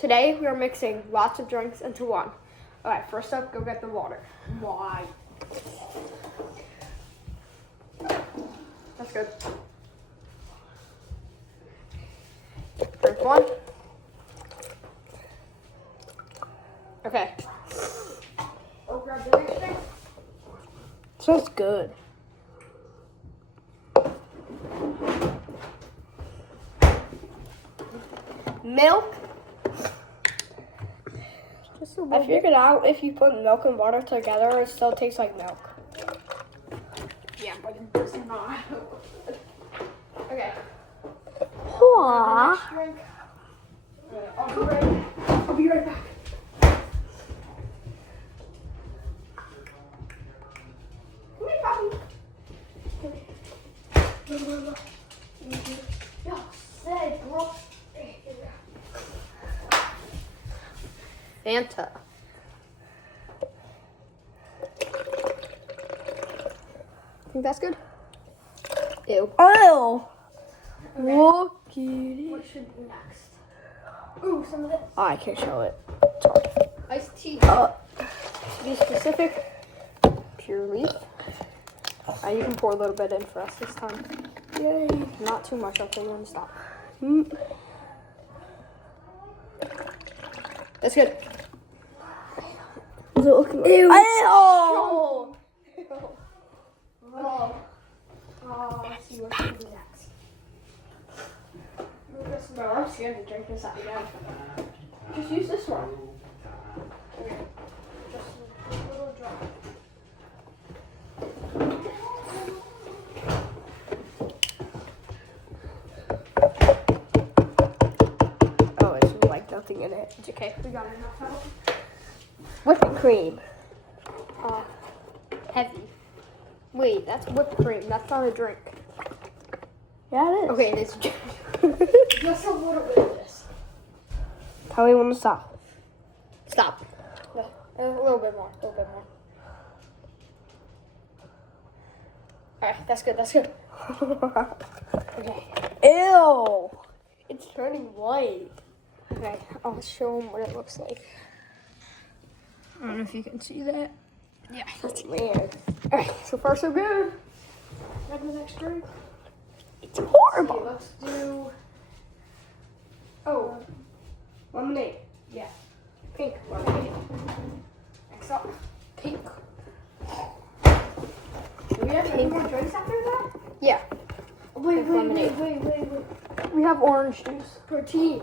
Today we are mixing lots of drinks into one. All right, first up, go get the water. Why? That's good. Drink one. Okay. Oh, grab the next drink. Smells good. Milk. I figured out if you put milk and water together, it still tastes like milk. Yeah, but it does not. Okay. Aww. Drink. I'll be right back. Come here, Poppy. Yo, say, bro. Fanta. Think that's good? Ew. Oh. Okay. Look at it. What should be next? Ooh, some of this. Oh, I can't show it. Sorry. Iced tea. To be specific, pure leaf. You can pour a little bit in for us this time. Yay. Not too much, okay, you want to stop. That's good. Is it looking like? Ew. Oh. Let's see what should be next. Bro, I'm scared to drink this out again. Just use this one. Okay. Just a little drop. Oh, it's like nothing in it. It's okay. We got enough out. Whipping cream. Heavy. Wait, that's whipped cream. That's not a drink. Yeah, it is. Okay, it is. Just a little bit of this. Tell me when to stop. Stop. A little bit more. A little bit more. Alright, that's good. That's good. Okay. Ew. It's turning white. Okay, I'll show them what it looks like. I don't know if you can see that. Yeah, that's weird. Alright, so far so good. Grab the next drink. It's horrible. Okay, let's do. Oh, lemonade. Yeah. Pink lemonade. Next up. Pink. Do we have any more drinks after that? Yeah. Wait. Lemonade. We have orange juice. Protein.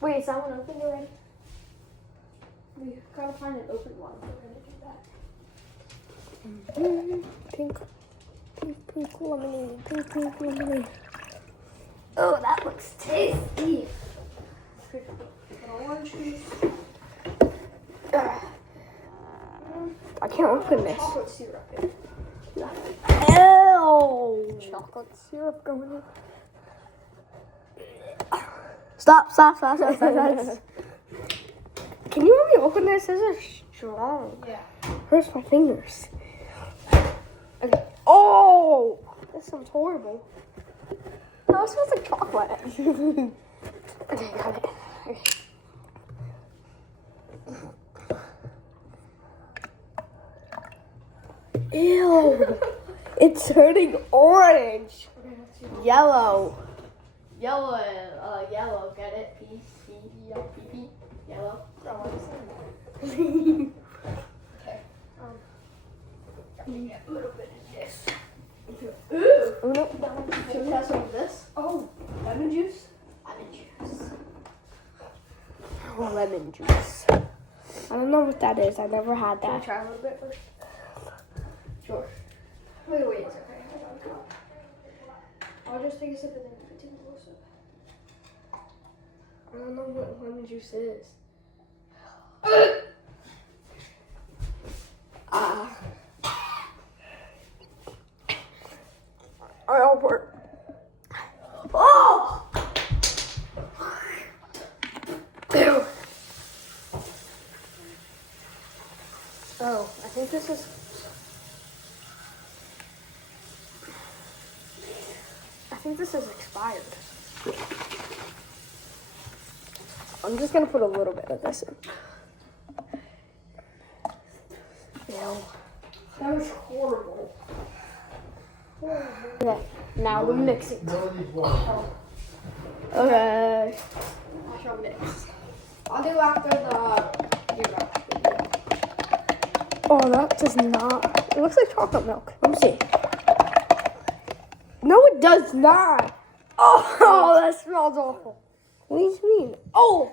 Wait, is that one open already? We gotta find an open one if we're gonna do that. Pink lemonade. Pink lemonade. Oh, that looks tasty. Orange juice. I can't open this. Chocolate syrup. Ew. Chocolate syrup going in. Stop. Can you let me open this? This is strong. Yeah. Hurts my fingers. Okay. Oh! This sounds horrible. No, it smells like chocolate. Okay, got it. Okay. Ew! It's turning orange. Okay, let's see. Yellow. Yellow, get it? P. Yellow. Okay. A little bit of this. Ooh. Oh, no. Should we have some of this? Oh, lemon juice? Lemon juice. Lemon juice. I don't know what that is. I never had Can we that. try a little bit first? Sure. Wait, it's okay. Hold on. I'll just take a sip and then you can take a little sip. I don't know what lemon juice is. I'll work. Oh! Ew. Oh, I think this is. I think this is expired. I'm just gonna put a little bit of this in. Ew. That was horrible. Okay, now we mix it. Melody's water. Okay. I shall mix. I'll do after the gear. Oh, that does not. It looks like chocolate milk. Let me see. No, it does not. Oh, that smells awful. What do you mean? Oh!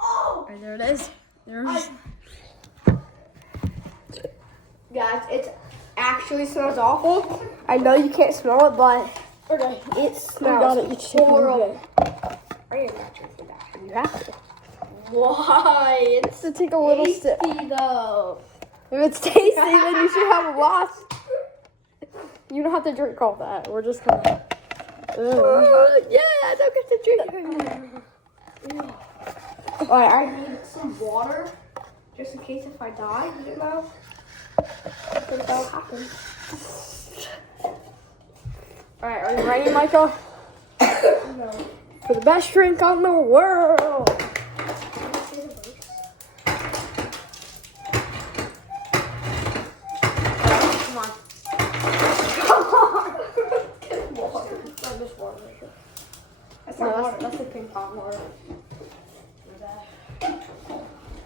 Oh! Right, there it is. There's. Guys, it actually smells awful. I know you can't smell it, but Okay. it gotta smells eat chicken horrible. I am not drinking that. You have to. Why? It's To take a little sip. tasty though. If it's tasty, then you should have a lot. You don't have to drink all that. We're just gonna. Yeah, I don't get to drink. Alright, I need some water. Just in case if I die, you know. I think that'll happen. Alright, are you ready, Micah? No. For the best drink on the world. Come on. Come on. Get water. No, this water right here. That's not water. That's the ping pong water.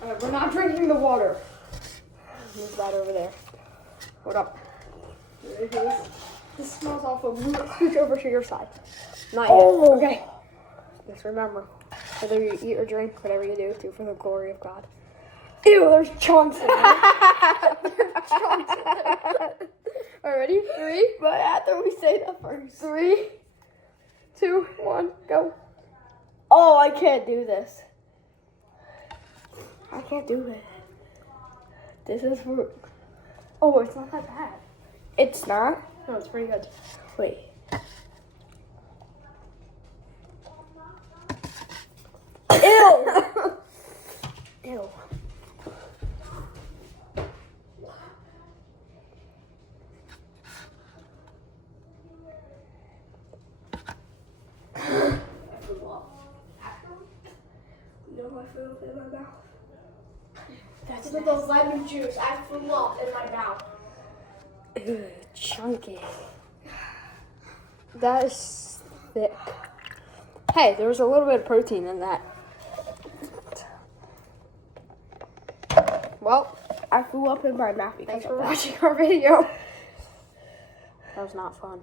Alright, we're not drinking the water. Move that over there. Hold up. This smells awful. Scooch over to your side. Not Oh. yet. Okay. Just remember, whether you eat or drink, whatever you do for the glory of God. Ew, there's chunks in there. Alright, ready? 3. But after we say that first. 3, 2, 1, go. Oh, I can't do this. I can't do it. This is fruit. Oh, it's not that bad. It's not? No, it's pretty good. Wait. Ew! Ew. No, I flew up in my mouth. That's the lemon juice. I flew up in my mouth. Ew, chunky. That is thick. Hey, there was a little bit of protein in that. Well, I flew up in my mouth because thanks of for that. watching our video. That was not fun.